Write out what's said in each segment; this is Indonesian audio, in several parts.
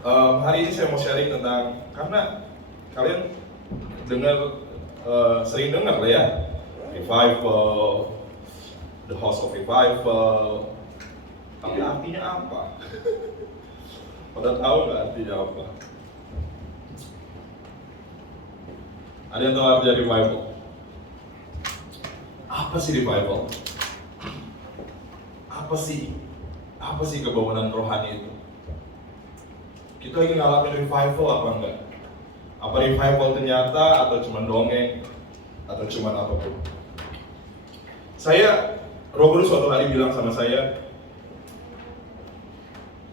Hari ini saya mau sharing tentang, karena kalian sering dengar lah ya, revival, the house of revival, tapi artinya apa? Pada tahu nggak artinya apa? Ada yang tahu artinya revival? Apa sih revival? Apa sih kebangunan rohani itu? Kita lagi ngalamin revival apa enggak? Apa revival ternyata atau cuma dongeng atau cuma apapun? Roh Kudus suatu hari bilang sama saya,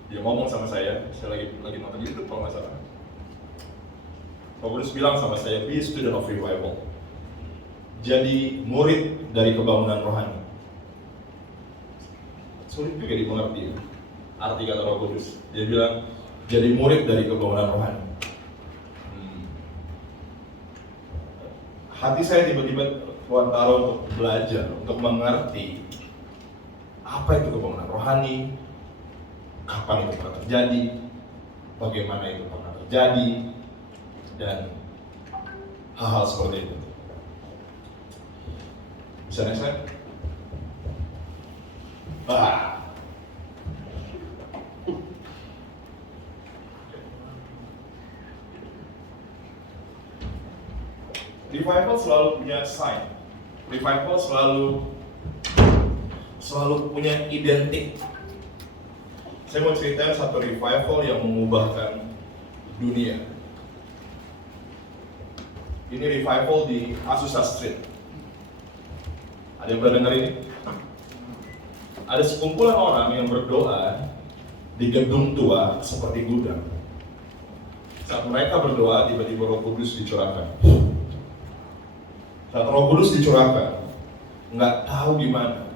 dia ngomong sama saya lagi nonton YouTube kalau nggak salah. Roh Kudus bilang sama saya, be a student of revival. Jadi murid dari kebangunan rohani. Sulit juga dimengerti arti kata Roh Kudus. Dia bilang, jadi murid dari kebangunan rohani. Hati saya tiba-tiba Tuhan taruh untuk belajar, untuk mengerti apa itu kebangunan rohani, kapan itu akan terjadi, bagaimana itu akan terjadi, dan hal-hal seperti itu. Bisa next slide? Revival selalu punya sign. Revival selalu punya identik. Saya mau ceritain satu revival yang mengubahkan dunia. Ini revival di Azusa Street. Ada yang pernah dengar ini? Ada sekumpulan orang yang berdoa di gedung tua seperti gudang. Saat mereka berdoa, tiba-tiba Roh Kudus dicurahkan. Saat Roh Kudus dicurahkan, nggak tahu gimana.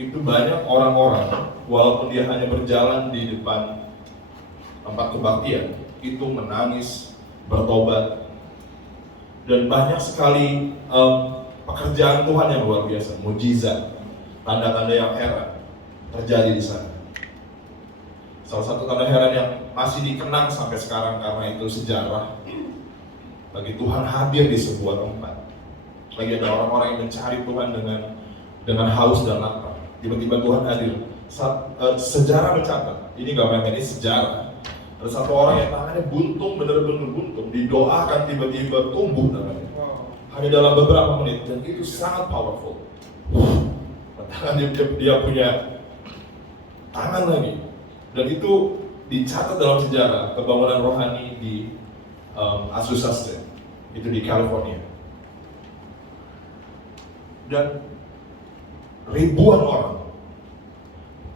Itu banyak orang-orang, walaupun dia hanya berjalan di depan tempat kebaktian, itu menangis, bertobat, dan banyak sekali pekerjaan Tuhan yang luar biasa, mujizat, tanda-tanda yang heran terjadi di sana. Salah satu tanda heran yang masih dikenang sampai sekarang karena itu sejarah bagi Tuhan hadir di sebuah tempat. Lagi ada orang-orang yang mencari Tuhan dengan haus dan lapar. Tiba-tiba Tuhan hadir. Sejarah mencatat, ini gak main, ini sejarah. Ada satu orang yang tangannya buntung, benar-benar buntung, didoakan tiba-tiba tumbuh tangannya. Hanya dalam beberapa menit, dan itu sangat powerful. Tangan dia punya tangan lagi, dan itu dicatat dalam sejarah kebangunan rohani di Azusa Street, itu di California. Dan ribuan orang,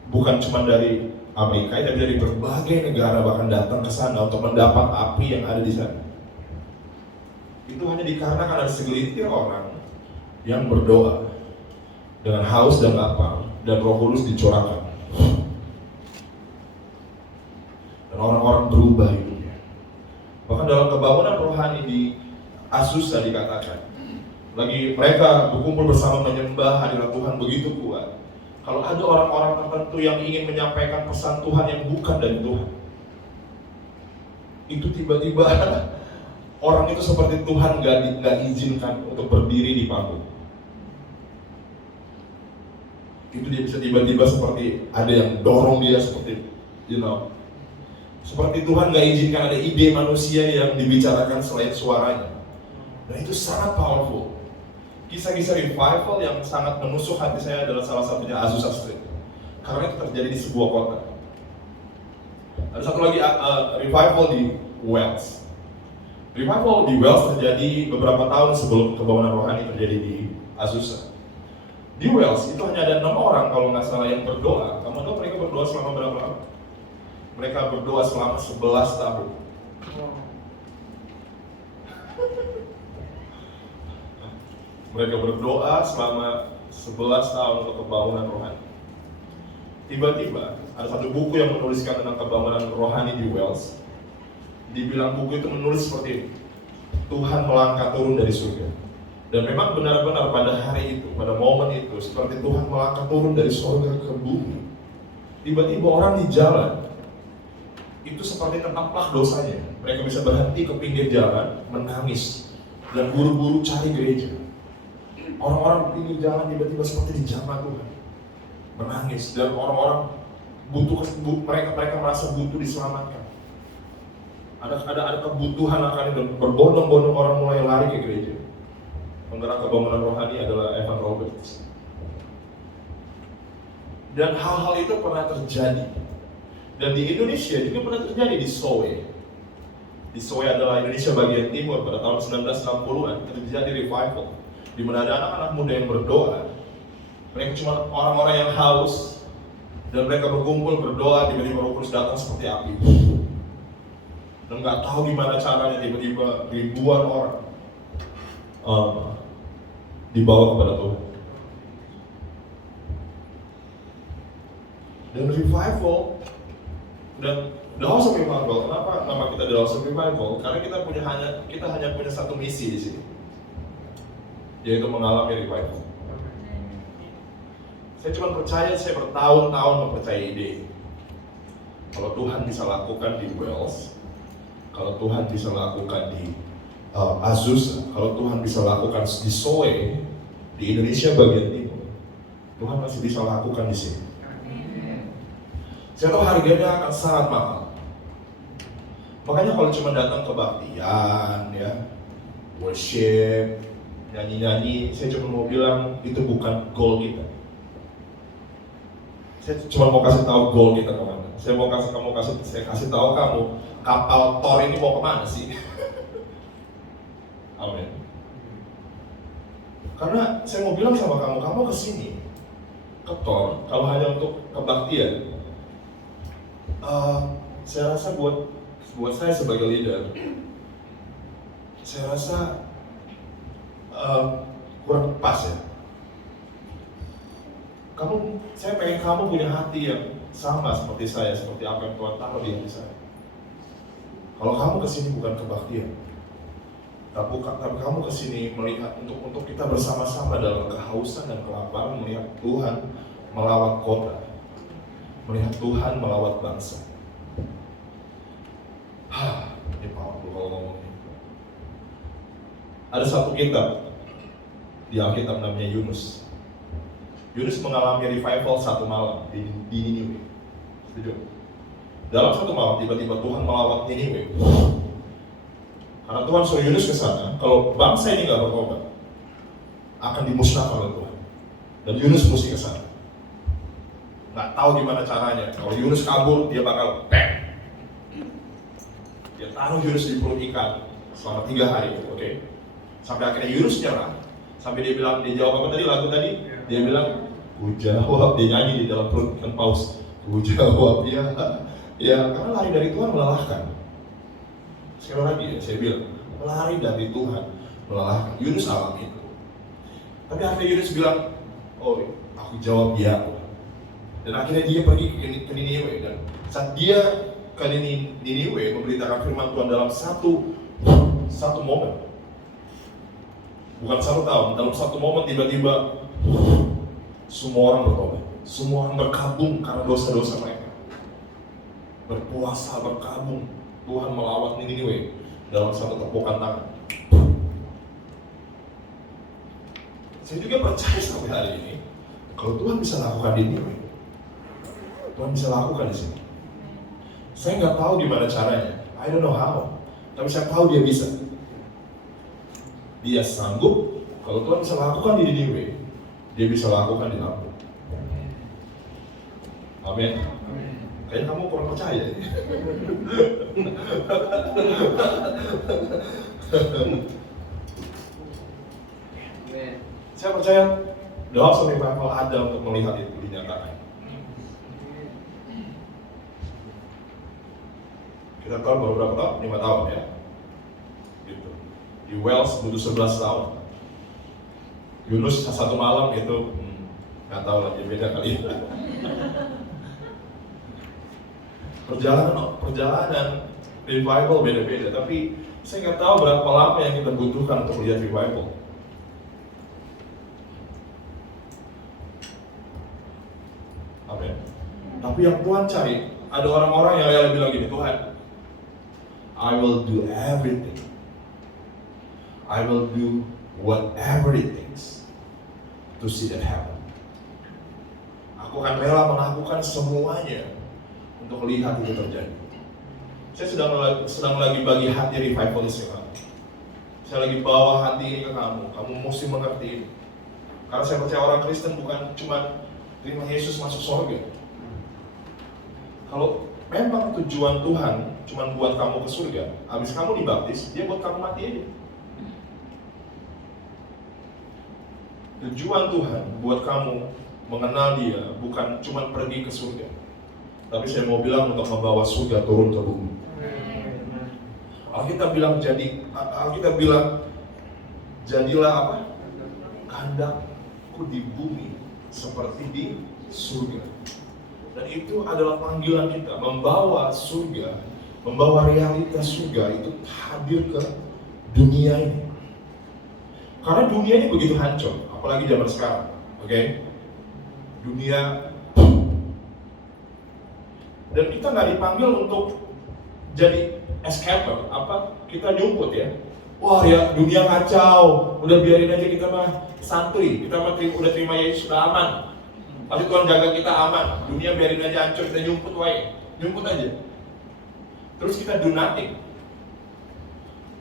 bukan cuma dari Amerika, tapi dari berbagai negara bahkan datang ke sana untuk mendapat api yang ada di sana. Itu hanya dikarenakan ada segelintir orang yang berdoa dengan haus dan lapar, dan Roh Kudus dicurahkan. Dan orang-orang berubah hidupnya. Bahkan dalam kebangunan rohani di Azusa dikatakan, lagi mereka berkumpul bersama menyembah hadirat Tuhan begitu kuat. Kalau ada orang-orang tertentu yang ingin menyampaikan pesan Tuhan yang bukan dari Tuhan, itu tiba-tiba orang itu seperti Tuhan gak izinkan untuk berdiri di panggung. Itu dia bisa tiba-tiba seperti ada yang dorong dia seperti, seperti Tuhan gak izinkan ada ide manusia yang dibicarakan selain suaranya. Dan itu sangat powerful. Kisah-kisah revival yang sangat menusuk hati saya adalah salah satunya Azusa Street, karena itu terjadi di sebuah kota. Ada satu lagi revival di Wales. Revival di Wales terjadi beberapa tahun sebelum kebangunan rohani terjadi di Azusa. Di Wales itu hanya ada 6 orang kalau nggak salah yang berdoa. Kamu tahu mereka berdoa selama berapa lama? Mereka berdoa selama 11 tahun. Mereka berdoa selama 11 tahun untuk kebangunan rohani. Tiba-tiba ada satu buku yang menuliskan tentang kebangunan rohani di Wales. Dibilang buku itu menulis seperti ini: Tuhan melangkah turun dari surga. Dan memang benar-benar pada hari itu, pada momen itu, seperti Tuhan melangkah turun dari surga ke bumi. Tiba-tiba orang di jalan itu seperti tertaplak dosanya. Mereka bisa berhenti ke pinggir jalan, menangis, dan buru-buru cari gereja. Orang-orang di pinggir jalan tiba-tiba seperti dijamah Tuhan, menangis, dan orang-orang mereka merasa butuh diselamatkan. Ada kebutuhan akan itu, berbondong-bondong orang mulai lari ke gereja. Penggerak kebangunan rohani adalah Evan Roberts. Dan hal-hal itu pernah terjadi. Dan di Indonesia juga pernah terjadi di Sowe. Di Sowe adalah Indonesia bagian timur pada tahun 1960-an terjadi revival, di mana ada anak-anak muda yang berdoa. Mereka cuma orang-orang yang haus, dan mereka berkumpul berdoa, tiba-tiba Roh Kudus datang seperti api. Dan nggak tahu gimana caranya tiba-tiba ribuan orang dibawa kepada Tuhan. Dan revival, dan The House of Revival, kenapa nama kita The House of Revival? Karena kita hanya punya satu misi di sini, yaitu mengalami revival. Saya cuma percaya, saya bertahun-tahun mempercayai ide. Kalau Tuhan bisa lakukan di Wales, kalau Tuhan bisa lakukan di Azusa, kalau Tuhan bisa lakukan di Sowe, di Indonesia bagian timur, Tuhan masih bisa lakukan di sini. Saya tahu harganya akan sangat mahal. Makanya kalau cuma datang kebaktian, ya, worship, nyanyi-nyanyi, saya cuma mau bilang itu bukan goal kita. Saya cuma mau kasih tahu goal kita kemana. Saya kasih tahu kamu kapal Thor ini mau kemana sih? Amin. Karena saya mau bilang sama kamu kesini ke Thor kalau hanya untuk kebaktian. Saya rasa buat saya sebagai leader, saya rasa kurang pas ya. Saya pengen kamu punya hati yang sama seperti saya, seperti apa yang Tuhan taruh di hati saya. Kalau kamu kesini bukan kebaktian, tapi kamu kesini melihat untuk kita bersama-sama dalam kehausan dan kelaparan melihat Tuhan melawat kota, melihat Tuhan melawat bangsa. Ini powerful kalau ngomong ini. Ada satu kitab di Alkitab namanya Yunus. Yunus mengalami revival satu malam di Niniwe. Setuju? Dalam satu malam tiba-tiba Tuhan melawat Niniwe. Karena Tuhan suruh Yunus ke sana, kalau bangsa ini nggak bertobat, akan dimusnahkan oleh Tuhan. Dan Yunus mesti ke sana. Nggak tahu gimana caranya. Kalau Yunus kabur, dia bakal bang. Dia taruh Yunus di perut ikan selama 3 hari, oke? Sampai akhirnya Yunus nyerah. Sampai dia bilang, dia jawab apa tadi lagu tadi? Dia bilang, ku jawab, dia nyanyi di dalam perut ikan paus. Ku jawab, ya karena lari dari Tuhan melelahkan. Sekali lagi ya, saya bilang, lari dari Tuhan melelahkan. Yunus alami itu. Tapi akhirnya Yunus bilang, oh aku jawab ya. Dan akhirnya dia pergi ke Niniwe. Dan saat dia ke Niniwe memberitakan firman Tuhan dalam satu momen, bukan 1 tahun, dalam 1 momen tiba-tiba semua orang bertobat, semua orang berkabung karena dosa-dosa mereka. Berpuasa, berkabung, Tuhan melawat Niniwe dalam 1 tepukan tangan. Saya juga percaya sampai hari ini, kalau Tuhan bisa lakukan di Niniwe, Tuhan bisa lakukan di sini. Saya nggak tahu gimana caranya, I don't know how, tapi saya tahu dia bisa. Dia sanggup. Kalau Tuhan bisa lakukan di Niniwe, dia bisa lakukan di Lampung. Amin. Kayaknya kamu kurang percaya. Saya percaya The House of Revival ada untuk melihat itu dinyatakan. Kita tahu baru berapa tahun? 5 tahun ya. Gitu. Di Wales butuh 11 tahun. Yunus 1 malam itu nggak tahu lagi, beda kali. Perjalanan revival beda-beda, tapi saya nggak tahu berapa lama yang kita butuhkan untuk lihat revival. Amin. Tapi yang Tuhan cari ada orang-orang yang rela bilang gini, Tuhan, I will do everything. I will do whatever it takes to see that happen. Aku akan rela melakukan semuanya untuk lihat itu terjadi. Saya sedang lagi bagi hati revivalis ya, saya lagi bawa hati ini ke kamu. Kamu mesti mengerti ini. Karena saya percaya orang Kristen bukan cuma terima Yesus masuk surga. Kalau memang tujuan Tuhan cuma buat kamu ke surga, habis kamu dibaptis, dia buat kamu mati aja. Tujuan Tuhan buat kamu mengenal dia bukan cuma pergi ke surga, tapi saya mau bilang untuk membawa surga turun ke bumi. Alkitab bilang jadilah apa? Kehendakku di bumi seperti di surga. Dan itu adalah panggilan kita, membawa surga, membawa realitas surga itu hadir ke dunia ini. Karena dunia ini begitu hancur, apalagi zaman sekarang, oke? Dunia, dan kita nggak dipanggil untuk jadi escaper, kita nyumput ya. Wah ya, dunia kacau, udah biarin aja, kita mah santuy, kita mah udah terima Yesus, sudah aman. Tapi Tuhan jaga kita aman, dunia biarin aja hancur, kita nyumput aja. Terus kita do nothing.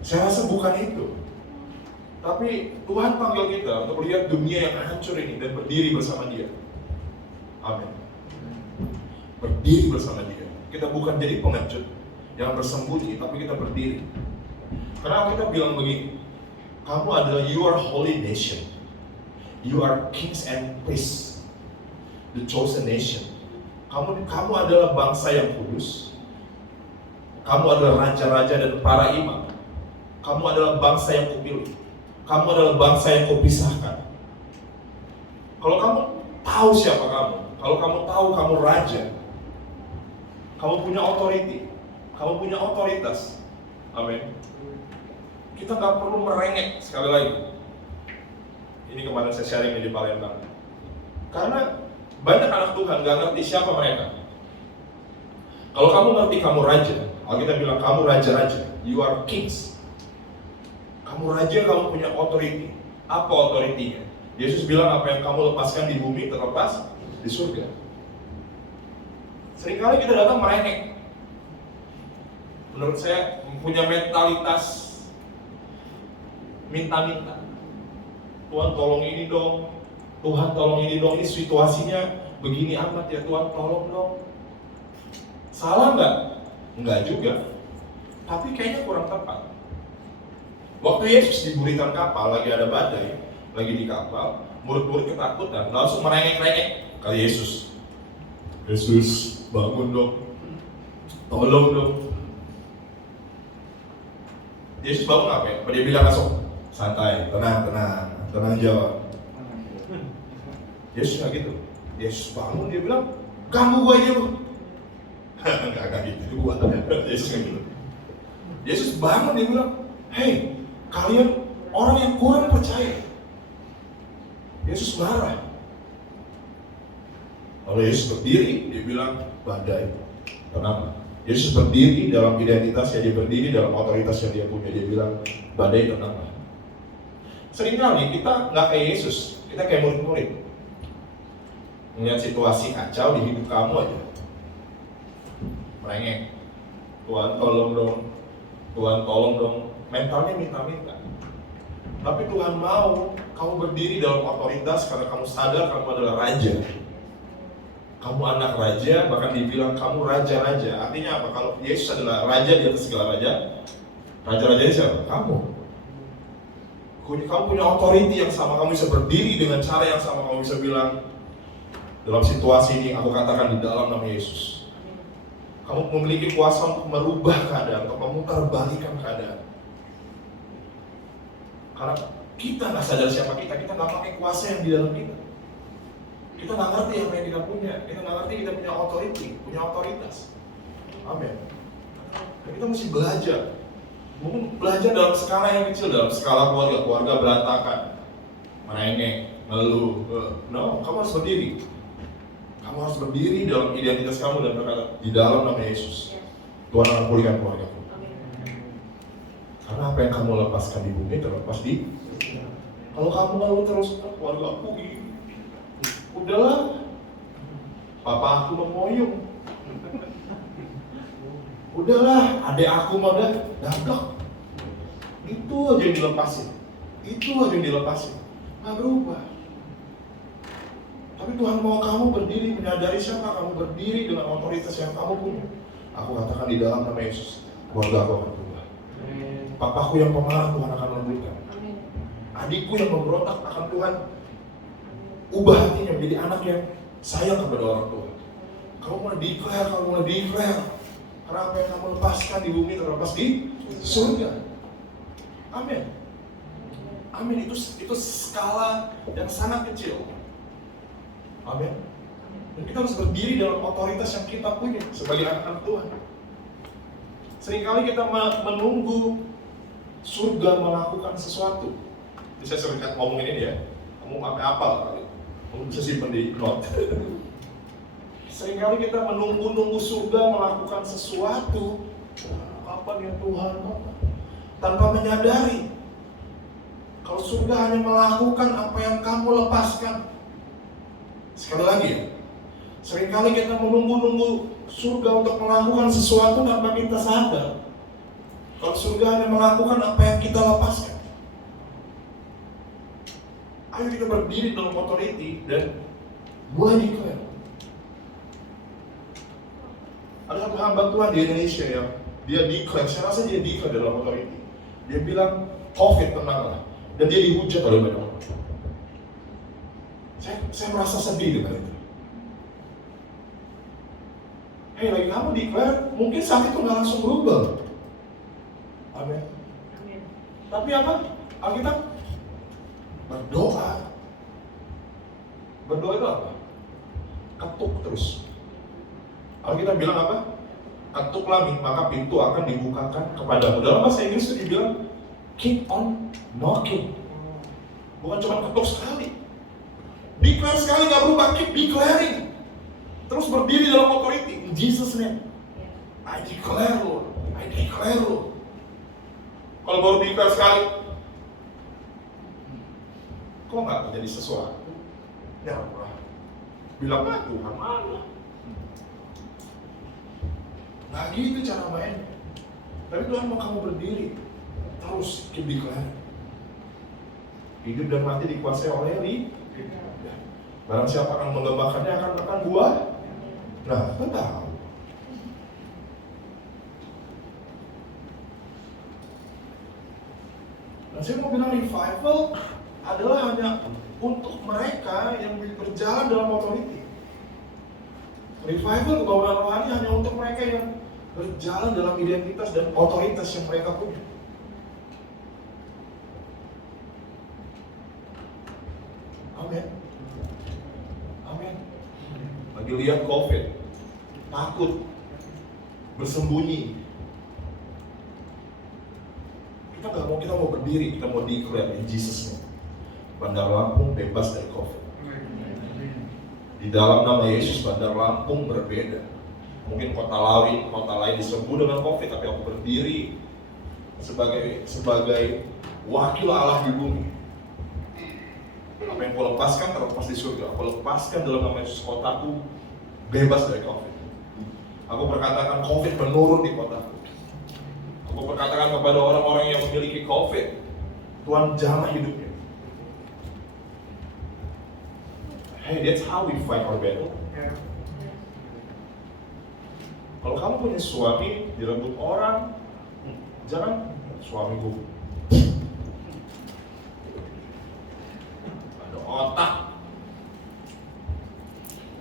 Saya rasa bukan itu. Tapi Tuhan panggil kita untuk melihat dunia yang hancur ini dan berdiri bersama Dia. Amin. Berdiri bersama Dia. Kita bukan jadi pengecut yang bersembunyi, tapi kita berdiri. Karena kita bilang begini, kamu adalah you are holy nation, you are kings and priests, the chosen nation. Kamu adalah bangsa yang kudus. Kamu adalah raja-raja dan para imam. Kamu adalah bangsa yang kupilih. Kamu adalah bangsa yang kupisahkan. Kalau kamu tahu siapa kamu, kalau kamu tahu kamu raja, kamu punya authority, kamu punya otoritas. Amin. Kita nggak perlu merengek. Sekali lagi, ini kemarin saya sharing di Palembang. Karena banyak anak Tuhan nggak ngerti siapa mereka. Kalau kamu ngerti kamu raja, Alkitab bilang kamu raja-raja, you are kings. Kamu raja, kamu punya authority. Apa authority-nya? Yesus bilang apa yang kamu lepaskan di bumi terlepas di surga. Seringkali kita datang merengek. Menurut saya punya mentalitas minta-minta. Tuhan tolong ini dong, Tuhan tolong ini dong, ini situasinya begini amat ya Tuhan, tolong dong. Salah nggak? Enggak juga. Tapi kayaknya kurang tepat. Waktu Yesus di buritan kapal, lagi ada badai, lagi di kapal, murid-murid ketakutan, langsung merengek-rengek ke Yesus. Yesus, bangun dong, tolong dong. Yesus bangun apa ya? Dia bilang langsung, santai, tenang jawab. Yesus nggak gitu. Yesus bangun, dia bilang, ganggu gue aja lu. Enggak gitu, itu gua. Yesus nggak gitu. Yesus bangun, dia bilang, hey, kalian orang yang kurang percaya. Yesus marah. Lalu Yesus berdiri, dia bilang, badai, tenang. Yesus berdiri dalam identitasnya, dia berdiri dalam otoritas yang dia punya. Dia bilang, badai, tenanglah. Seringkali kita nggak kayak Yesus, kita kayak murid-murid. Melihat situasi kacau di hidup kamu aja, merengek, Tuhan tolong dong, Tuhan tolong dong. Mentalnya minta-minta. Tapi Tuhan mau kamu berdiri dalam otoritas karena kamu sadar kamu adalah raja. Kamu anak raja, bahkan dibilang kamu raja-raja. Artinya apa? Kalau Yesus adalah raja di atas segala raja, raja-rajanya siapa? Kamu. Kamu punya otoriti yang sama, kamu bisa berdiri dengan cara yang sama, kamu bisa bilang, dalam situasi ini aku katakan di dalam nama Yesus. Kamu memiliki kuasa untuk merubah keadaan, untuk memutarbalikkan keadaan. Karena kita nggak sadar siapa kita nggak pakai kuasa yang di dalam kita. Kita nggak ngerti apa yang kita punya, kita nggak ngerti kita punya authority, punya otoritas. Amin. Dan kita mesti belajar. Mungkin belajar dalam skala yang kecil, dalam skala keluarga berantakan, merengek, ngeluh. No, kamu harus berdiri. Kamu Kamu harus berdiri dalam identitas kamu dan berkata, di dalam nama Yesus, Tuhan akan pulihkan keluargaku. Karena apa yang kamu lepaskan di bumi terlepas di. Kalau kamu lalu terus keluarga aku ini, udahlah, papa aku mengoyong, udahlah, adik aku mau dadak, itu aja yang dilepasin, nggak berubah. Tapi Tuhan mau kamu berdiri, menyadari siapa kamu, berdiri dengan otoritas yang kamu punya. Aku katakan di dalam nama Yesus, keluarga aku akan berubah. Papaku yang pemarah Tuhan akan lembutkan. Adikku yang memberontak akan Tuhan ubah hatinya menjadi anak yang sayang kepada orang tua. Kamu mulai declare. Karena apa yang kamu lepaskan di bumi terlepas di surga. Amin. Itu skala yang sangat kecil. Amin. Dan kita harus berdiri dalam otoritas yang kita punya sebagai anak-anak Tuhan. Seringkali kita menunggu surga melakukan sesuatu. Bisa sering ngomongin ini ya, kamu sampai apal kali. Kamu bisa simpen di note. Seringkali kita menunggu surga melakukan sesuatu. Kapan ya Tuhan? Tanpa menyadari kalau surga hanya melakukan apa yang kamu lepaskan. Sekali lagi ya, seringkali kita menunggu surga untuk melakukan sesuatu tanpa kita sadar kalau surga hanya melakukan apa yang kita lepaskan. Ayo kita berdiri dalam authority dan mulai declare. Ada satu hamba Tuhan di Indonesia yang dia declare, saya rasa dia declare dalam authority. Dia bilang, COVID tenanglah. Dan dia dihujat oleh banyak orang. Saya merasa sedih dengan itu. Hei, lagi kamu declare, mungkin saat itu nggak langsung berubah. Amin. Tapi apa? Alkitab berdoa. Berdoa itu apa? Ketuk terus. Alkitab bilang apa? Ketuklah maka pintu akan dibukakan kepadamu. Dalam bahasa Inggris itu dibilang keep on knocking. Bukan cuma ketuk sekali. Declare sekali nggak berubah, keep declaring. Terus berdiri dalam authority. In Jesus name. I declare Lord. Kalau baru declare sekali, kok nggak terjadi sesuatu? Ya Allah, bilang Tuhan mana? Nah gitu cara main. Tapi Tuhan mau kamu berdiri, terus keep declare. Hidup dan mati dikuasai oleh lidah. Barang siapa akan mengembangkannya akan makan buah. Nah, kita tahu. Dan saya mau bilang revival adalah hanya untuk mereka yang berjalan dalam authority. Revival kebauan rohani hanya untuk mereka yang berjalan dalam identitas dan otoritas yang mereka punya. Amin. Lagi lihat COVID, takut, bersembunyi. Kita mau berdiri, kita mau declare in Jesus name. Bandar Lampung bebas dari COVID. Di dalam nama Yesus, Bandar Lampung berbeda. Mungkin kota lain diserbu dengan COVID, tapi aku berdiri sebagai wakil Allah di bumi. Apa yang aku lepaskan terlepas di surga. Aku lepaskan dalam nama Yesus, kotaku bebas dari COVID. Aku berkatakan COVID menurun di kotaku. Aku berkatakan kepada orang-orang yang memiliki COVID, Tuhan jamah hidupnya. Hey, that's how we fight our battle. Kalau kamu punya suami direbut orang, jangan suamiku ada otak.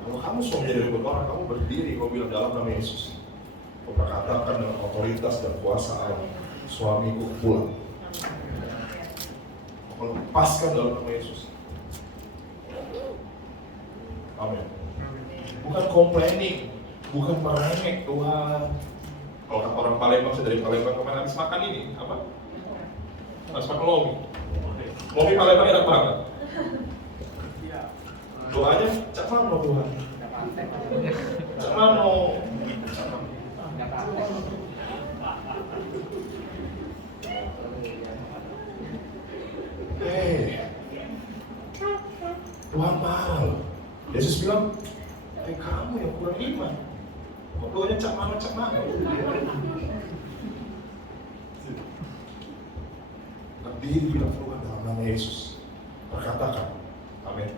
Kalau kamu suami direbut orang, kamu berdiri, kamu bilang dalam nama Yesus. Kau berkatakan dengan otoritas dan kuasa Allah, suamiku pulang. Kau lepaskan dalam nama Yesus. Amin. Bukan complaining, bukan merengek Tuhan. Kalau kata orang Palembang, saya dari Palembang kemarin habis makan ini, apa? Habis makan lomi. Lomi Palembang enak banget. Doanya, cak mana Tuhan? Mano. Tuhan mahal. Yesus bilang, kamu yang kurang iman. Kok doanya cak mana? Berdiri bilang Tuhan dalam nama Yesus. Perkatakan, amin.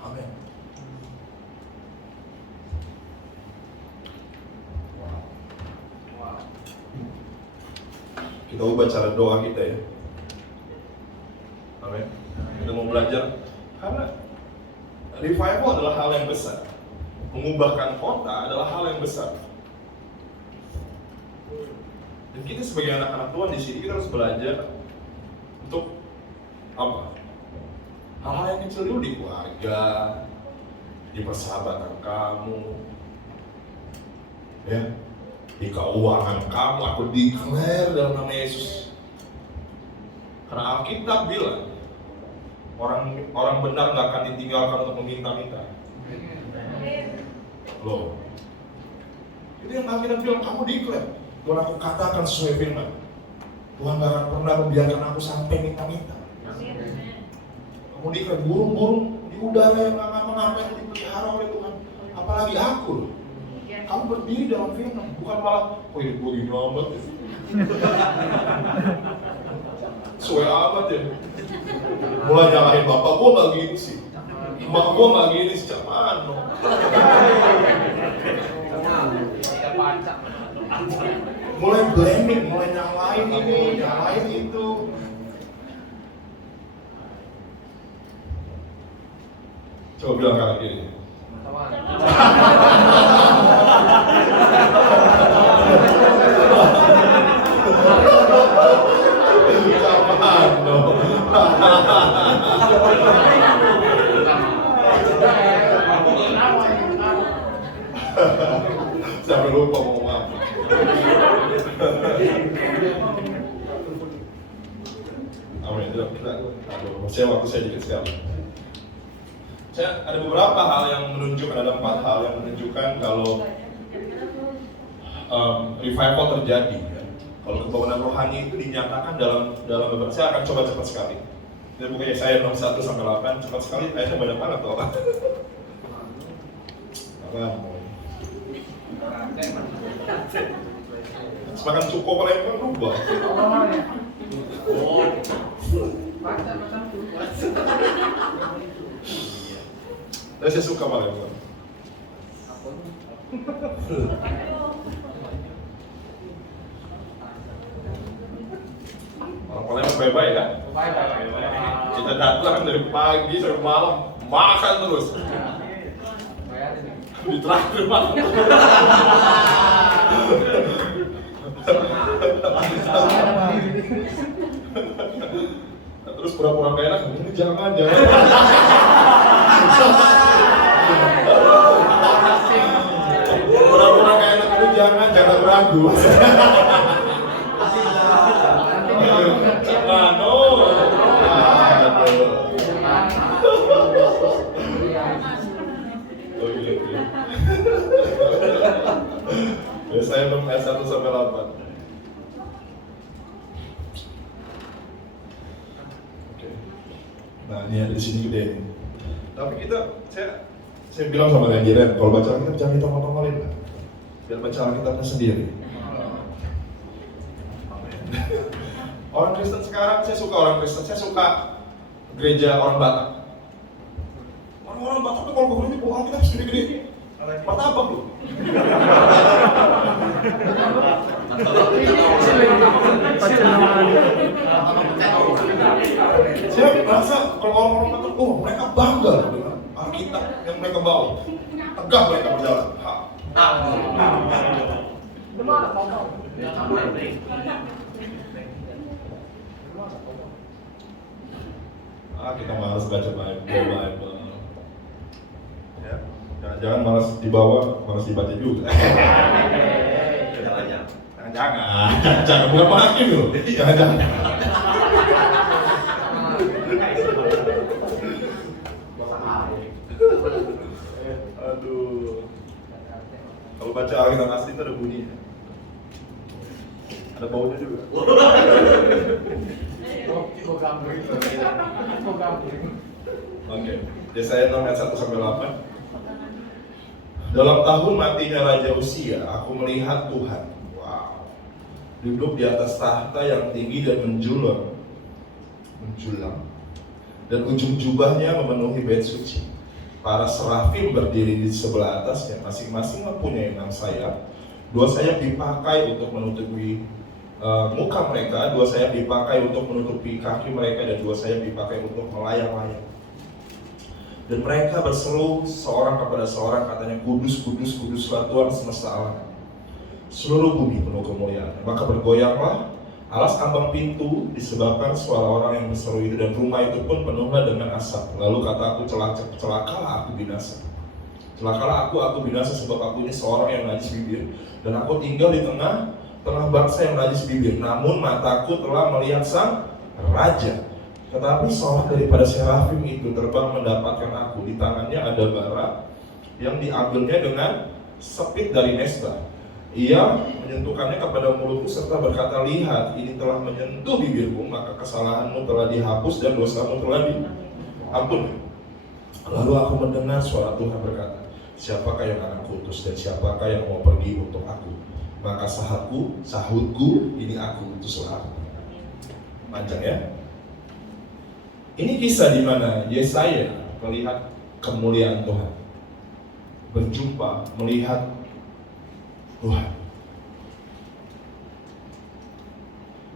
Amin. Wow. Kita ubah cara doa kita ya. Amin. Kita mau belajar karena revival adalah hal yang besar. Mengubahkan kota adalah hal yang besar. Dan kita sebagai anak-anak Tuhan di sini kita harus belajar untuk apa? Hal-hal yang kecil dulu di keluarga, di persahabatan kamu, ya, di keuangan kamu. Aku declare dalam nama Yesus. Karena Alkitab bilang orang benar nggak akan ditinggalkan untuk meminta-minta. Loh, itu yang Alkitab bilang, kamu declare. Tuhan, aku katakan sesuai firman. Tuhan gak akan pernah membiarkan aku sampai minta-minta. Kamu declare burung-burung di udara yang gak mengapa yang dipelihara oleh Tuhan. Apalagi aku loh. Kamu berdiri dalam firman, bukan malah, oh hidup gue gini amat ya. Sesuai amat ya. Mulai nyalahin bapak gue gak gini sih. Emak gue gak gini sih, cuman mulai blaming, mulai nyalain ini, nyalain itu. Coba bilang kali ini. Sampai lupa mau ngomong apa. Amin. Saya waktu saya dikit sekali. Saya ada beberapa hal yang menunjukkan, ada 4 hal yang menunjukkan kalau revival terjadi. Ya. Kalau kebangunan rohani itu dinyatakan dalam beberapa. Saya akan coba cepat sekali. Jadi bukannya saya nomor 1 sampai 8 cepat sekali. Ayatnya banyak banget toh. Semakan cukup oleh yang berubah. Dan saya suka malah itu. Orang Palembang baik-baik kan? Kita datang dari pagi sampai malam makan terus. Ditraktir makan. Terus pura-pura gak enak, ini jangan. Pura-pura gak enak, ini jangan ragu. Saya belum ayat 1 sampai 8. Oke. Nah, ini ada di sini gede nih. Tapi saya bilang sama Jiren, kalau baca Alkitab jangan ditongol-tongolin lah. Biar baca Alkitabnya sendiri. Orang Kristen sekarang, saya suka orang Kristen, saya suka gereja orang Batak. Orang Batak tuh kalau begitu bawa Alkitab segede-gede. Martabak lu. Saya merasa kalau orang-orang Batak, mereka bangga dengan Alkitab yang mereka bawa. Tegak mereka berjalan. Kita malas baca Bible. Ya, jangan malas dibawa, malas dibaca juga. Jangan bukan makin loh. Jangan. baca Alkitab asli itu ada bunyinya. Ada baunya juga. Oke, Yesaya 6 ayat 1-8. Dalam tahun matinya Raja Uzia, aku melihat Tuhan, duduk di atas tahta yang tinggi dan menjulang, dan ujung jubahnya memenuhi bait suci. Para serafim berdiri di sebelah atasnya, masing-masing mempunyai 6 sayap. 2 sayap dipakai untuk menutupi muka mereka, 2 sayap dipakai untuk menutupi kaki mereka, dan 2 sayap dipakai untuk melayang-layang. Dan mereka berseru seorang kepada seorang, katanya, kudus, kudus, kuduslah Tuhan semesta alam. Seluruh bumi penuh kemuliaan. Maka bergoyanglah alas ambang pintu disebabkan suara orang yang berseru itu, dan rumah itu pun penuhlah dengan asap. Lalu kata aku, celakalah aku binasa. Celakalah aku binasa, sebab aku ini seorang yang najis bibir, dan aku tinggal di tengah bangsa yang najis bibir. Namun mataku telah melihat sang raja. Tetapi seorang daripada serafim itu terbang mendapatkan aku. Di tangannya ada bara yang diambilnya dengan sepit dari mesbah. Ia menyentuhkannya kepada mulutku serta berkata, lihat, ini telah menyentuh bibirmu, maka kesalahanmu telah dihapus dan dosamu telah diampuni. Lalu aku mendengar suara Tuhan berkata, siapakah yang akan kuutus dan siapakah yang mau pergi untuk aku? Maka sahutku, ini aku, utuslah aku. Panjang ya. Ini kisah di mana Yesaya melihat kemuliaan Tuhan, berjumpa, melihat Tuhan.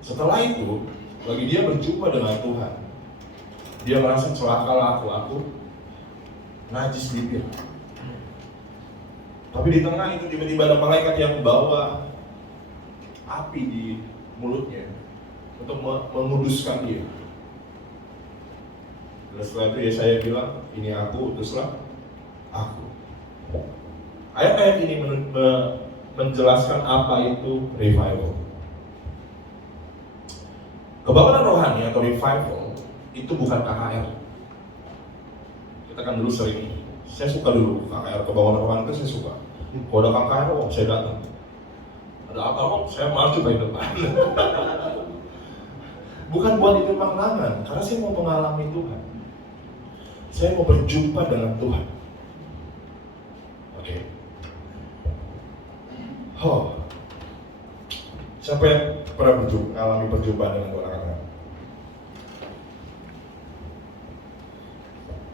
Setelah itu, bagi dia berjumpa dengan Tuhan, dia merasa celakalah aku najis bibir. Tapi di tengah itu tiba-tiba ada malaikat yang bawa api di mulutnya untuk menguduskan dia. Dan setelah itu Yesaya bilang, ini aku, utuslah aku. Ayat-ayat ini menjelaskan apa itu revival. Kebangkitan rohani atau revival itu bukan KKR. Kita kan dulu sering, saya suka dulu KKR, kebangkitan rohani itu saya suka. Kalau ada KKR, saya datang. Ada apa saya maju ke depan. Bukan buat itu maklangan, karena saya mau mengalami Tuhan. Saya mau berjumpa dengan Tuhan. Oke. Siapa yang pernah mengalami perjumpaan dengan Tuhan?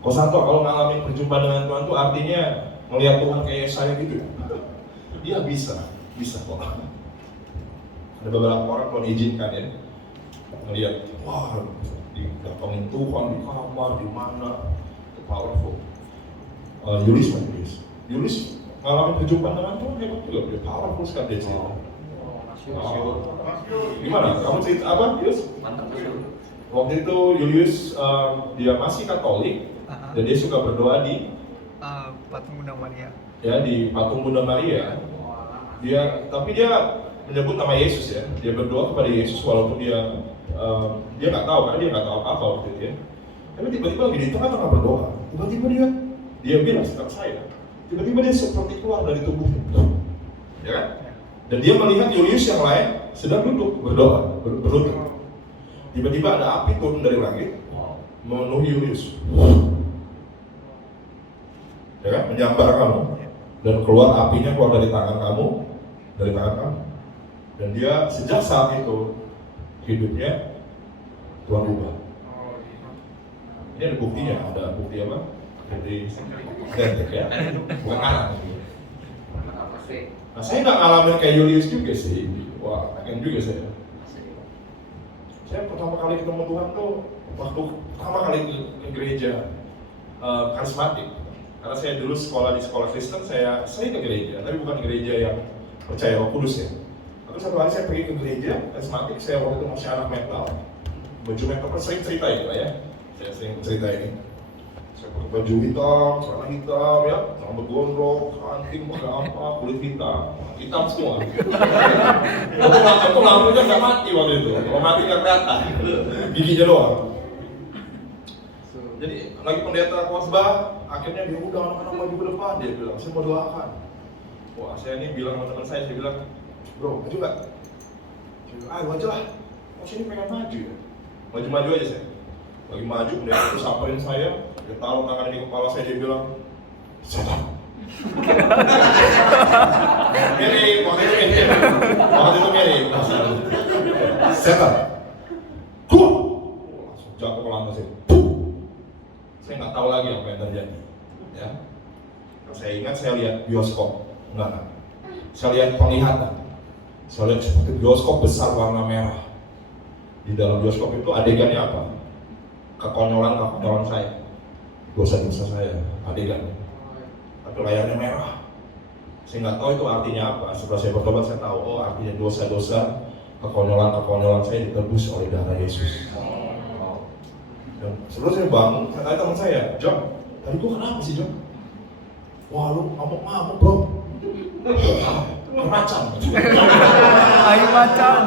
Kalau mengalami perjumpaan dengan Tuhan itu artinya melihat Tuhan kayak saya gitu. Dia bisa kok. Ada beberapa orang kalau diizinkan ya, melihat, wah, didatengin Tuhan di kamar, di mana, powerful. Yulis mengalami perjumpaan dengan Tuhan, hebat juga, dia powerful sekali dia cerita. Gimana? Kamu cerita apa, Yus? Waktu itu Julius dia masih Katolik dan dia suka berdoa di patung Bunda Maria. Ya, di patung Bunda Maria. Tapi dia menyebut nama Yesus ya. Dia berdoa kepada Yesus walaupun dia nggak tahu, karena dia nggak tahu apa waktu itu ya. Tapi tiba-tiba lagi di tengah-tengah berdoa, tiba-tiba dia bilang seperti saya. Tiba-tiba dia seperti keluar dari tubuhnya, ya kan? Dan dia melihat Julius yang lain sedang duduk berdoa, berlutut. Tiba-tiba ada api turun dari langit, memenuhi Julius, ya kan? Menyambar kamu, dan keluar apinya keluar dari tangan kamu. Dan dia sejak saat itu hidupnya Tuhan ubah. Ini ada buktinya, ada bukti apa? Bukti identik ya, bukan anak. Nah, saya nggak ngalamin kayak Julius juga sih. Wah, pengen juga saya. Saya pertama kali ketemu Tuhan tuh waktu pertama kali ke gereja karismatik. Karena saya dulu sekolah di sekolah Kristen, saya ke gereja, tapi bukan gereja yang percaya Roh Kudus ya. Tapi satu hari saya pergi ke gereja karismatik, saya waktu itu masih anak metal, baju metal, sering cerita itu ya. Saya sering cerita ini. Saya pakai baju hitam, celana hitam ya, rambut gondrong, anting, pakai apa, kulit hitam semua. Itu lampunya nggak mati waktu itu, kalau mati nggak kelihatan, giginya doang. Jadi lagi pendeta khotbah, akhirnya dia udah anak-anak maju ke depan, dia bilang, saya mau doakan. Wah, saya ini bilang sama teman saya bilang, bro, maju nggak? Saya bilang, maju lah. Oh, sini pengen maju ya? Maju-maju aja saya. Lagi maju, dia terus samperin saya, dia taruh tangan di kepala saya, dia bilang, setan. Mirip, waktu itu mirip. Setan. Langsung jatuh ke lantai saya. Saya nggak tahu lagi apa yang terjadi. Ya. Saya ingat saya lihat bioskop. Enggak. Saya lihat penglihatan. Saya lihat seperti bioskop besar warna merah. Di dalam bioskop itu adegannya apa? Kekonyolan saya. Dosa-dosa saya, adegan. Tapi layarnya merah. Saya nggak tahu itu artinya apa. Setelah saya bertobat saya tahu, oh artinya dosa-dosa, kekonyolan saya ditebus oleh darah Yesus. Dan sebelum saya bangun, saya tanya teman saya, John, tadi gua kenapa sih John? Wah lu ngamuk-ngamuk bro. Macan. Ayo macan.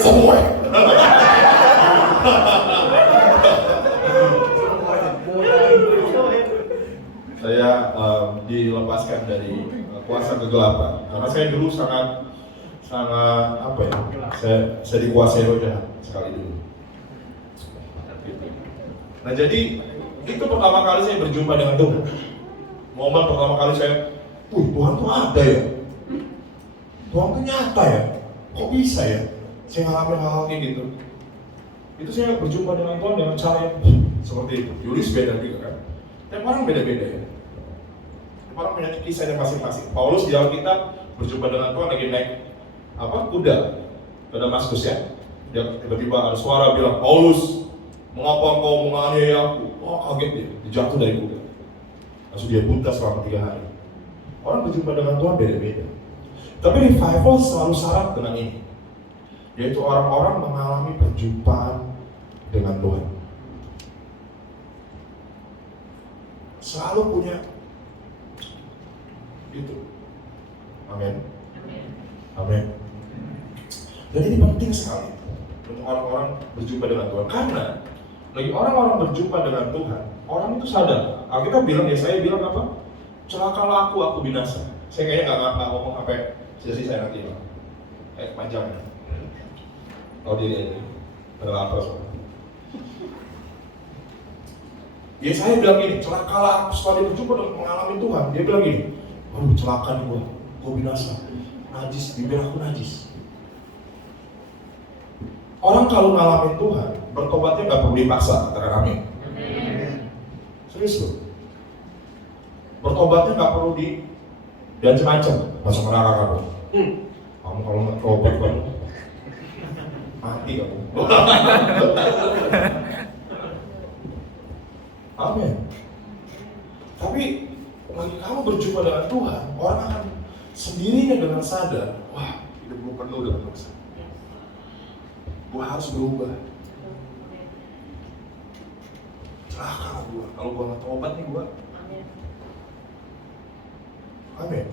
Semua. Saya dilepaskan dari kuasa kegelapan karena saya dulu sangat apa ya? Saya dikuasai roh jahat sekali dulu. Nah jadi itu pertama kali saya berjumpa dengan Tuhan. Momen pertama kali saya, Tuhan tuh ada ya. Tuhan tuh nyata ya. Kok bisa ya? Saya ngalamin hal-hal kayak gitu. Itu saya berjumpa dengan Tuhan dengan cara yang seperti itu. Yulis beda juga kan. Tiap orang beda-beda ya. Tiap orang punya kisahnya masing-masing. Paulus di Alkitab berjumpa dengan Tuhan lagi naik kuda ke Damaskus ya. Dia tiba-tiba ada suara bilang, Paulus, mengapa engkau menganiaya aku? Oh kaget dia jatuh dari kuda. Langsung dia buta selama 3 hari. Orang berjumpa dengan Tuhan beda-beda. Tapi revival selalu syarat dengan ini, yaitu orang-orang mengalami perjumpaan dengan Tuhan. Selalu punya itu. Amin. Amin. Dan ini penting sekali untuk orang-orang berjumpa dengan Tuhan. Karena lagi orang-orang berjumpa dengan Tuhan, orang itu sadar. Alkitab bilang ya, saya bilang apa? Celakalah aku binasa. Saya kayaknya nggak ngomong sampai sesi saya nanti lah. Panjangnya. Tahu diri aja. Ada lapar soalnya. Ya saya bilang gini, celakalah aku setelah dia berjumpa dan mengalami Tuhan. Dia bilang gini, aduh celaka nih gua binasa. Najis, bibir aku najis. Orang kalau ngalamin Tuhan, bertobatnya nggak perlu dipaksa, katakan amin. Serius loh. Bertobatnya nggak perlu dan macam masuk neraka kamu. Kamu kalau nggak tobat kamu mati kamu. Amin. Tapi lagi kamu berjumpa dengan Tuhan, orang akan sendirinya dengan sadar, wah hidup gue penuh dengan dosa. Gue harus berubah. Celaka gue, kalau gue nggak tobat nih gue. Amin.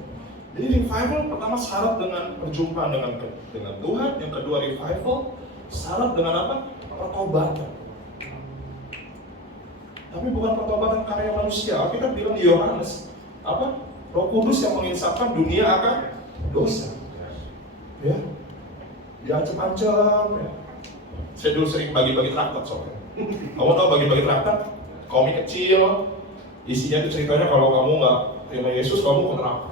Jadi revival pertama syarat dengan perjumpaan dengan Tuhan, yang kedua revival syarat dengan apa? Pertobatan. Tapi bukan pertobatan karya manusia. Kita bilang di Yohanes, apa? Roh Kudus yang menginsapkan dunia akan dosa. Ya, diancam-ancam. Ya. Saya dulu sering bagi-bagi traktat soalnya. Kamu tahu bagi-bagi traktat? Komik kecil, isinya itu ceritanya kalau kamu nggak terima Yesus, kamu ke neraka.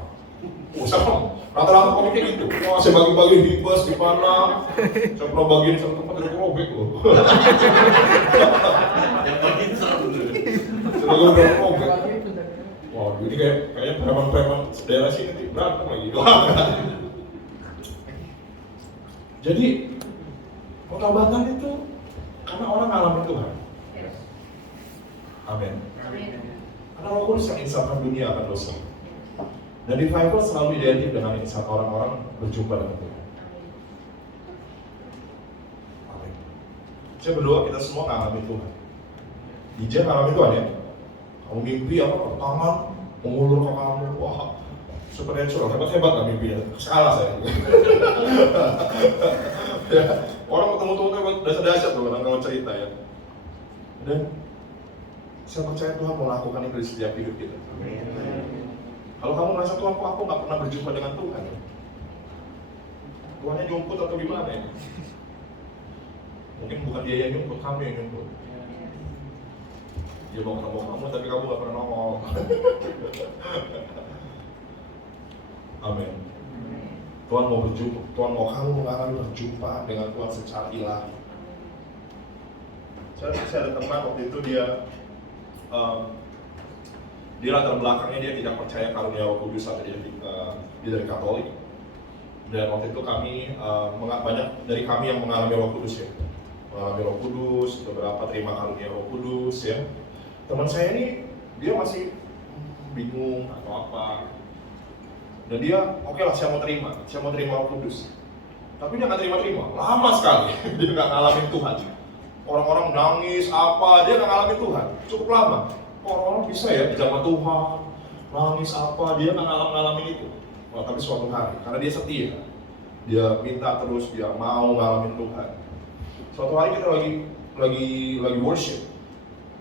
Sama, rata-rata komiknya gitu. Wah, saya bagi-bagi di bus, di mana? Saya pernah bagiin satu tempat dari robek loh. Yang bagian serem tuh. Saya bagi robek. Wah, ini kayaknya preman-preman daerah sini nanti berantem lagi. Jadi, pertobatan itu karena orang ngalamin Tuhan. Amin. Karena Roh Kudus yang insafkan dunia akan dosa. Dan revival selalu identik dengan insaf orang-orang berjumpa dengan Tuhan. Amin. Saya berdoa kita semua ngalamin Tuhan. DJ ngalamin Tuhan ya. Kamu mimpi apa? Tangan mengulur ke kamu. Wah, supernatural. Hebat lah mimpinya. Salah saya. Ya, orang ketemu Tuhan dahsyat tuh kalau cerita ya. Dan Saya percaya Tuhan mau lakukan itu di setiap hidup kita. Kalau kamu merasa Tuhan, kok aku nggak pernah berjumpa dengan Tuhan? Tuhannya nyumput atau gimana ya? Mungkin bukan dia yang nyumput, kamu yang nyumput. Dia mau ketemu kamu, tapi kamu nggak pernah nongol. Amin. Tuhan mau berjumpa, Tuhan mau kamu mengalami berjumpa dengan Tuhan secara ilahi. Saya ada teman waktu itu dia latar belakangnya dia tidak percaya karunia Roh Kudus atau dia dari Katolik. Dan waktu itu kami banyak dari kami yang mengalami Roh Kudus ya, mengalami Roh Kudus, beberapa terima karunia Roh Kudus ya. Teman saya ini dia masih bingung atau apa, dan dia oke lah saya mau terima Roh Kudus, tapi dia nggak terima lama sekali. Dia nggak ngalamin Tuhan. Orang-orang nangis apa, dia nggak ngalamin Tuhan cukup lama. Orang-orang bisa ya dijamah Tuhan, nangis apa, dia nggak ngalamin itu. Oh, tapi suatu hari, karena dia setia, dia minta terus, dia mau ngalamin Tuhan. Suatu hari kita lagi worship,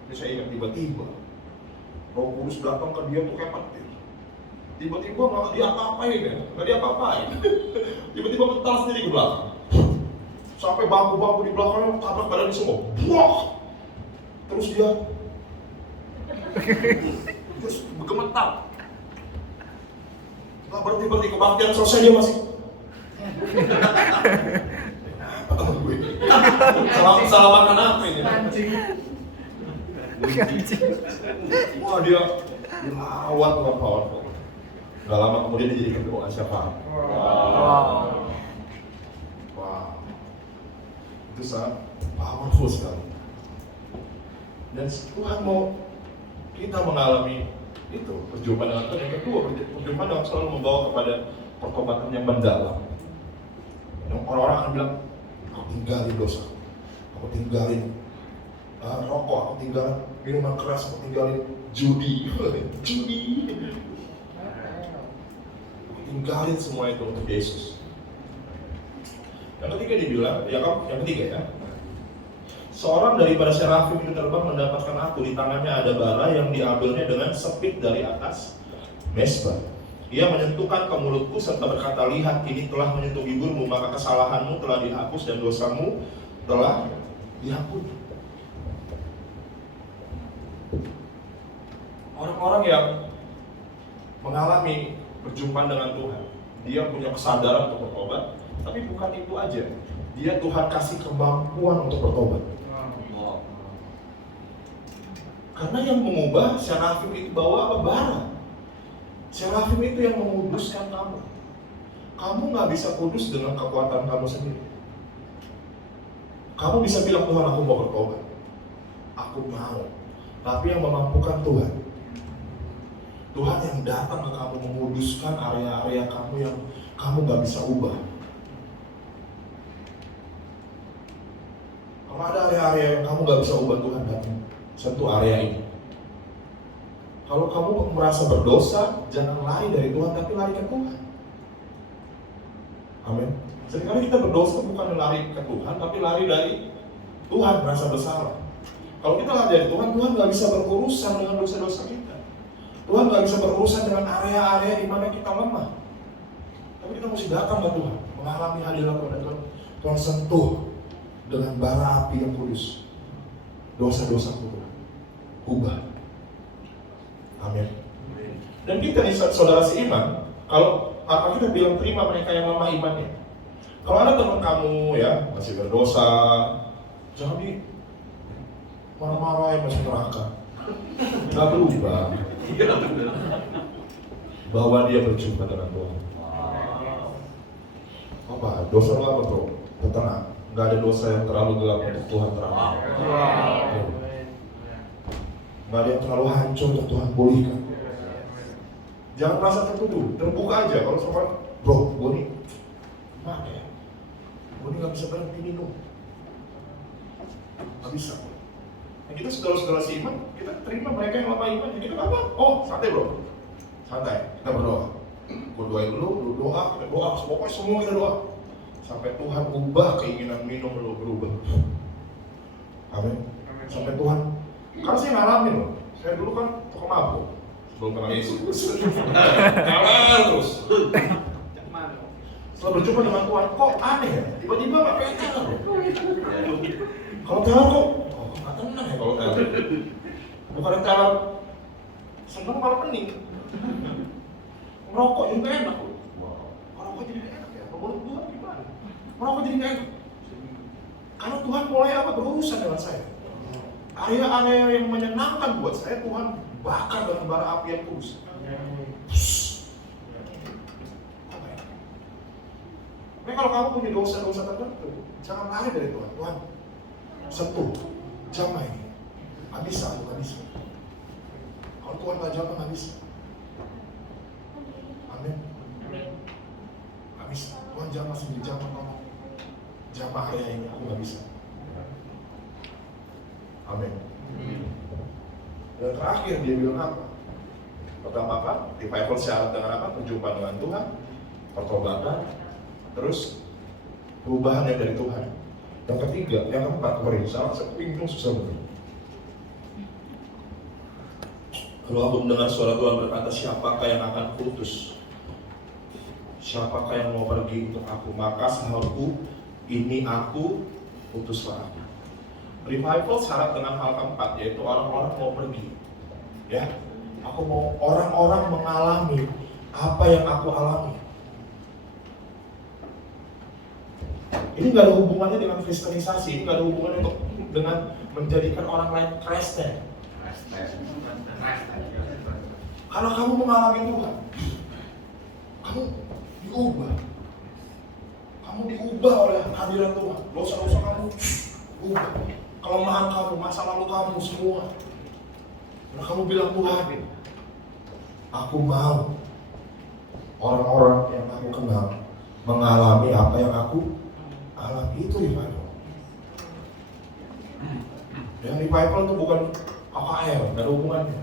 ini saya ingat tiba-tiba Roh Kudus datang ke dia tuh kayak petir. Tiba-tiba nggak dia apa-apain ya, nggak dia apa-apain. Tiba-tiba mental sendiri ke belakang, sampai bangku-bangku di belakangnya tabrak badannya semua. Wah, terus dia terus bergemetar. Nggak berhenti kebaktian selesai dia masih. Apa teman gue? Salah makan apa ini? Anjing. Wah dia lawan Tuhan powerful. Gak lama kemudian dia jadi ketua siapa? Wow. Itu sangat powerful sekali. Dan Tuhan mau kita mengalami itu perjumpaan dengan Tuhan. Yang kedua, perjumpaan yang selalu membawa kepada pertobatan yang mendalam. Yang orang-orang akan bilang, aku tinggalin dosa, aku tinggalin rokok, aku tinggalin minuman keras, aku tinggalin judi, aku tinggalin semua itu untuk Yesus. Yang ketiga dibilang, yang ketiga ya, seorang daripada serafim itu terbang mendapatkan aku, di tangannya ada bara yang diambilnya dengan sepit dari atas mesbah. Ia menyentuhkan ke mulutku serta berkata, lihat ini telah menyentuh bibirmu, maka kesalahanmu telah dihapus dan dosamu telah diampuni. Orang-orang yang mengalami perjumpaan dengan Tuhan, dia punya kesadaran untuk bertobat, tapi bukan itu aja, dia Tuhan kasih kemampuan untuk bertobat. Karena yang mengubah serafim itu bawa apa? Bara. Serafim itu yang menguduskan kamu. Kamu nggak bisa kudus dengan kekuatan kamu sendiri. Kamu bisa bilang, Tuhan aku mau bertobat, aku mau. Tapi yang memampukan Tuhan. Tuhan yang datang ke kamu menguduskan area-area kamu yang kamu nggak bisa ubah. Kalau ada area-area yang kamu nggak bisa ubah, Tuhan datang sentuh area ini. Kalau kamu merasa berdosa, jangan lari dari Tuhan, tapi lari ke Tuhan. Amin. Seringkali kita berdosa bukan lari ke Tuhan, tapi lari dari Tuhan, merasa bersalah. Kalau kita lari dari Tuhan, Tuhan nggak bisa berurusan dengan dosa-dosa kita. Tuhan nggak bisa berurusan dengan area-area di mana kita lemah. Tapi kita mesti datang ke Tuhan, mengalami hadirat Tuhan. Tuhan sentuh dengan bara api yang kudus dosa-dosaku, Tuhan. Ubah. Amin. Dan kita nih saudara seiman, kalau apa kita bilang terima mereka yang lemah imannya. Kalau ada teman kamu ya masih berdosa, jangan di marah-marah yang masuk neraka. Nggak berubah. Bawa dia berjumpa dengan Tuhan. Apa? Dosa lo apa bro? Tenang. Nggak ada dosa yang terlalu gelap untuk Tuhan terang. Nggak ada yang terlalu hancur untuk Tuhan pulihkan. Jangan merasa tertuduh, terbuka aja. Kalau sama bro, gue nih gimana ya? Gue nih nggak bisa berhenti minum, nggak bisa. Nah, kita saudara-saudara seiman, kita terima mereka yang lama iman, kita apa? Oh, santai bro, santai. Kita berdoa. Gue doain lu doa, kita doa. Pokoknya semua kita doa sampai Tuhan ubah keinginan minum lu berubah. Amin. Sampai Tuhan. Karena saya ngalamin loh, Saya dulu kan tukang mabuk, belum kenal Yesus. Ngalah terus. Setelah berjumpa dengan Tuhan, kok aneh ya? Tiba-tiba nggak pengen teler. Kalau teler kok, nggak tenang ya kalau teler. Bukan teler, seneng malah pening. Merokok juga enak loh. Merokok jadi nggak enak ya? Menurut Tuhan gimana? Merokok jadi nggak enak. Karena Tuhan mulai berurusan dengan saya. Area-area yang menyenangkan buat saya, Tuhan bakar dengan bara api yang kudus. Tapi kalau kamu punya dosa-dosa tertentu, jangan lari dari Tuhan. Tuhan, sentuh, jamah ini. Nggak bisa, nggak bisa. Kalau Tuhan nggak jamah, nggak bisa. Amin. Nggak bisa. Tuhan jamah sendiri, jamah kamu. Jamah area ini, aku nggak bisa. Amin. Dan terakhir dia bilang apa? Pertama apa? Revival syarat dengan apa? Perjumpaan dengan Tuhan, pertobatan, terus perubahan yang dari Tuhan. Yang ketiga, yang keempat, salah satu bingung susah betul. Kalau aku mendengar suara Tuhan berkata, siapakah yang akan kuutus? Siapakah yang mau pergi untuk aku? Maka sahabatku, ini aku, utuslah aku. Revival syarat dengan hal keempat, yaitu orang-orang mau pergi. Ya, aku mau orang-orang mengalami apa yang aku alami. Ini nggak ada hubungannya dengan kristenisasi, ini nggak ada hubungannya dengan menjadikan orang lain Kristen. Kalau kamu mengalami Tuhan, kamu diubah. Kamu diubah oleh hadiran Tuhan. Dosa-dosa kamu ubah. Kelemahan kamu, masa lalu kamu semua. Nah, kamu bilang Tuhan, aku mau orang-orang yang aku kenal mengalami apa yang aku alami. Itu revival. Yang revival itu bukan KKR, nggak ada hubungannya.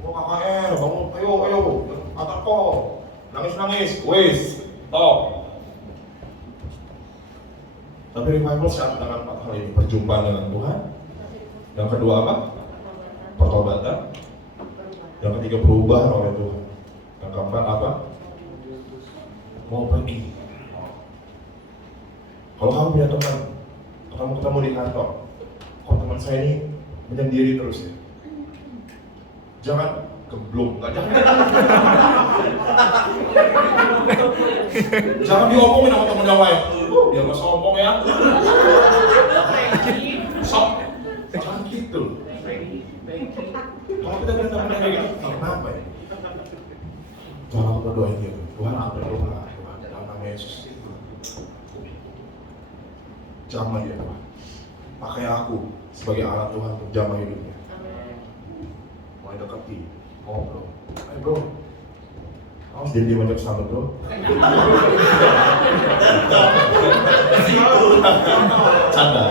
Oh KKR, bangun, ayo, kata kok, nangis, wes, top. Tapi revival syarat dengan 4 hal ini, perjumpaan dengan Tuhan. Yang kedua apa? Pertobatan. Yang ketiga perubahan oleh Tuhan. Yang keempat apa? Mau pergi. Kalau kamu punya teman, kamu ketemu di kantor, kok teman saya ini menyendiri terus ya? Jangan geblok, nggak jangan. Jangan diomongin sama temen yang lain. Dia nggak sombong ya. Sok, jangan gitu. Kalau kita punya temen yang kayak gitu, kenapa ya? Jangan aku berdoain gitu. Tuhan aku berdoa, Tuhan dalam nama Yesus. Jamah dia Tuhan. Pakai aku sebagai alat Tuhan untuk jamah hidupnya. Mulai dekati, ngobrol. Hey bro, harus jadi macam sama bro. Canda.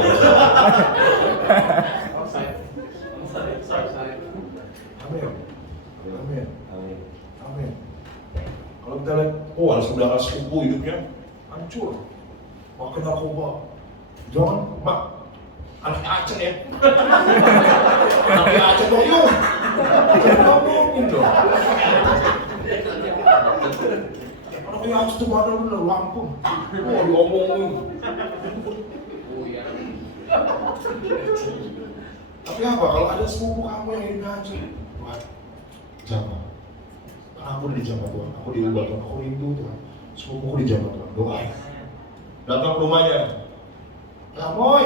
Amin. Kalau kita lihat, ada saudara sepupu hidupnya hancur, pakai narkoba. Jangan, mak, anaknya Aceh ya. Anaknya Aceh dong, yuk. Jangan ngomongin dong. Anaknya Aceh tuh padahal bener, Lampung. Diomongin. Tapi apa, kalau ada sepupu kamu yang hidupnya hancur, Tuhan, jamah. Karena aku udah dijamah Tuhan, aku diubah Tuhan, aku rindu Tuhan. Sepupuku dijamah Tuhan, doain. Datang ke rumahnya. Ya Moy,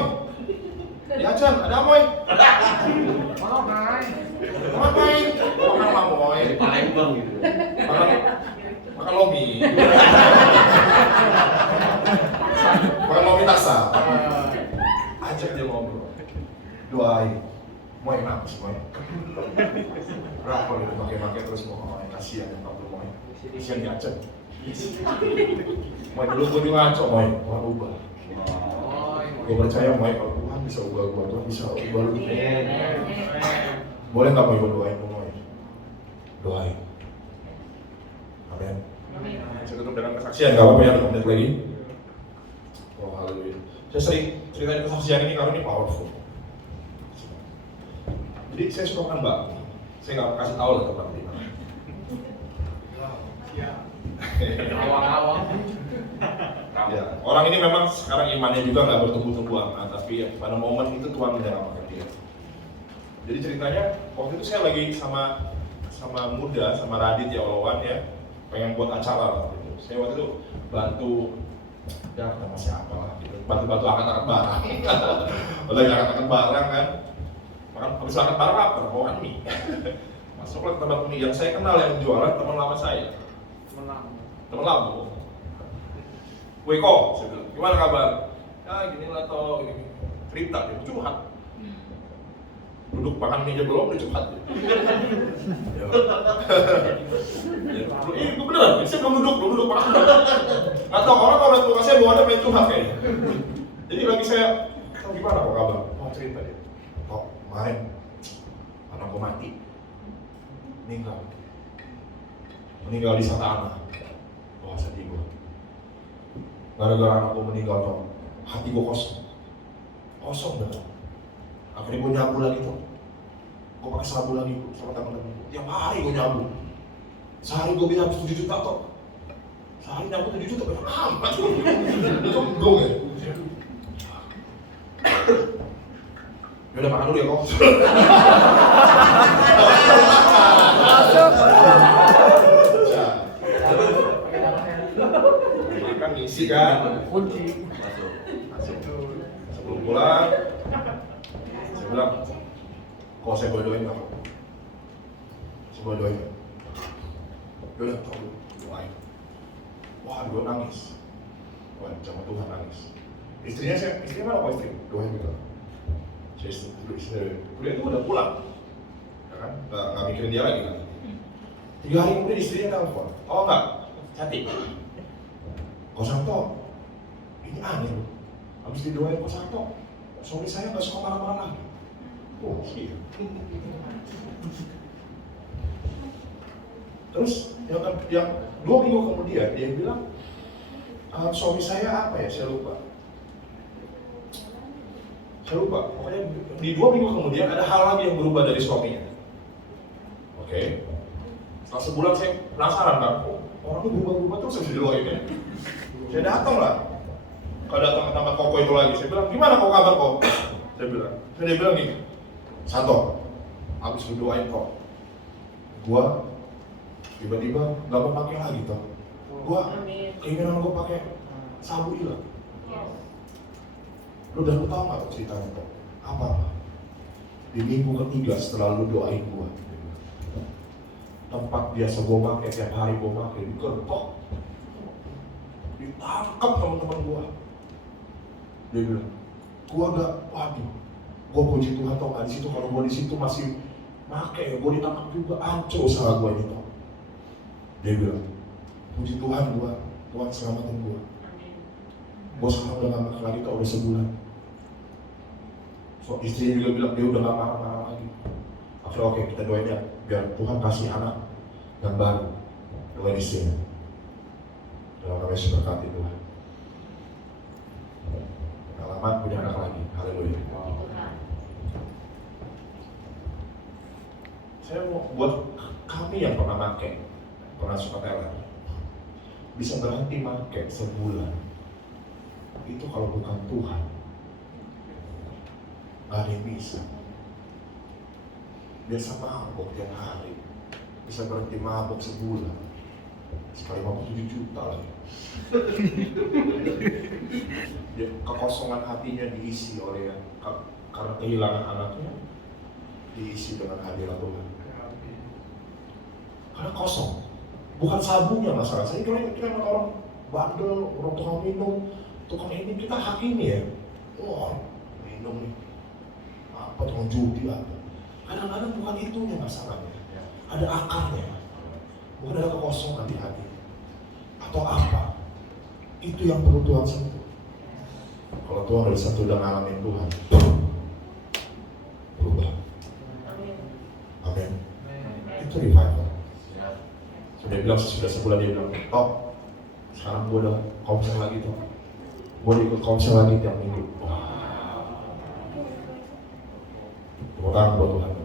ya Chan, ada Moy. Mau ngapain? Makan apa Moy? Palembang gitu. Makan lomi. Makan lomi tasa. Ajak dia ngobrol. Doain. Moy nangis Moy. Berapa dia pakai terus mau ngomongin kasihan yang kamu Moy. Kasihan ya Chan. Moy dulu gue juga ngaco Moy, Tuhan ubah. Gue percaya Moy, kalau Tuhan bisa ubah gue, Tuhan bisa ubah lu. Boleh nggak Moy gue doain Moy? Doain. Amin. Saya tutup dengan kesaksian, nggak apa-apa ya, 2 menit lagi. Oh haleluya. Saya sering ceritain kesaksian ini karena ini powerful. Jadi saya suka makan bakmi. Saya nggak mau kasih tahu lah tempat di mana. Awang-awang. Ya, orang ini memang sekarang imannya juga nggak bertumbuh-tumbuh amat, tapi ya, pada momen itu Tuhan menyelamatkan dia. Jadi ceritanya waktu itu saya lagi sama Muda, sama Radit ya Olawan ya, pengen buat acara lah gitu. Saya waktu itu bantu, ya nama siapa lah gitu, bantu angkat-angkat barang. Lagi angkat-angkat barang kan, makan habis angkat barang lapar, mau kan mie. Masuklah ke tempat mie yang saya kenal yang jualan teman lama saya. Teman lama. Weko, saya bilang, gimana kabar? Ya gini lah toh, gini. Cerita, dia curhat. Duduk makan mie aja belum, dia curhat. Ini beneran, saya belum duduk makan. Nggak tahu, orang kalau lihat muka saya bawaannya pengen curhat kayaknya. Jadi lagi saya, gimana kok kabar? Oh cerita dia. Kok kemarin, anakku mati. Meninggal di Satana. Wah sedih gue. Gara-gara anakku meninggal toh, hati gue kosong dah. Akhirnya gue nyabu lagi tuh, gue pakai sabu lagi sama teman-teman. Tiap hari gue nyabu, sehari gue bisa habis 7 juta toh. Sehari nyabu 7 juta, berapa amat tuh? Itu gong ya. Yaudah makan dulu ya kok. Makan ngisi kan. Kunci. Masuk. Sebelum pulang, saya bilang, kok saya bodohin kamu? Saya bodohin. Yaudah, tau dulu, doain. Wah, gue nangis. Wah, sama Tuhan nangis. Istrinya mana kok istri? Doain juga. Saya istri itu udah pulang, ya kan? Nggak mikirin dia lagi kan. 3 hari kemudian istrinya telepon. Oh enggak, cantik. Kok Santo, ini aneh loh. Habis didoain Kok Santo, suami saya nggak suka marah-marah lagi. Oh iya. Terus yang 2 minggu kemudian dia bilang, suami saya apa ya? Saya lupa. Pokoknya di 2 minggu kemudian ada hal lagi yang berubah dari suaminya. Oke. Setelah sebulan saya penasaran kan, orangnya berubah-ubah terus habis didoain ya. Saya datang lah. Kalau datang ke tempat Koko itu lagi, saya bilang, gimana kok kabar kok? Dia bilang gini, Santo, habis berdoain kok, gua tiba-tiba nggak mau pakai lagi toh. Keinginan gua pakai sabu hilang. Lu tahu nggak tuh ceritanya kok? Apa? Di minggu ketiga setelah lu doain gua, tempat biasa gua pakai tiap hari gua pakai dikertok, ditangkap teman-teman gua. Dia bilang, waduh, gua puji Tuhan tau nggak di situ, kalau gua di situ masih pakai, gua ditangkap juga, hancur usaha gua ini toh. Dia bilang, puji Tuhan Tuhan selamatin gua. Gua sekarang udah nggak makan lagi toh, udah sebulan. So istrinya juga bilang dia udah nggak marah-marah lagi. Akhirnya oke, kita doain ya, biar Tuhan kasih anak yang baru. Doain istrinya. Dalam nama Yesus berkati Tuhan. Pengalaman punya anak lagi. Haleluya. Saya mau buat kami yang pernah suka teler, bisa berhenti pakai sebulan. Itu kalau bukan Tuhan, nggak ada yang bisa. Biasa mabok tiap hari, bisa berhenti mabok sebulan, sekali mabok 7 juta lagi. Kekosongan hatinya diisi oleh karena kehilangan anaknya, diisi dengan hadirat Tuhan. Karena kosong, bukan sabunya masalah. Saya kira orang bandel, orang tukang minum, tukang ini kita hakimi ya. Wah, minum nih, apa tukang judi apa? Kadang-kadang bukan itunya masalahnya, ada akarnya, bukan ada kekosongan di hati atau apa. Itu yang perlu Tuhan sentuh. Kalau Tuhan udah sentuh dan ngalamin Tuhan, berubah. Amin. Itu revival. Dia bilang sudah sebulan, dia bilang, toh sekarang gue udah konser lagi toh, gue ikut konser lagi tiap minggu. Wah, tepuk tangan buat Tuhan.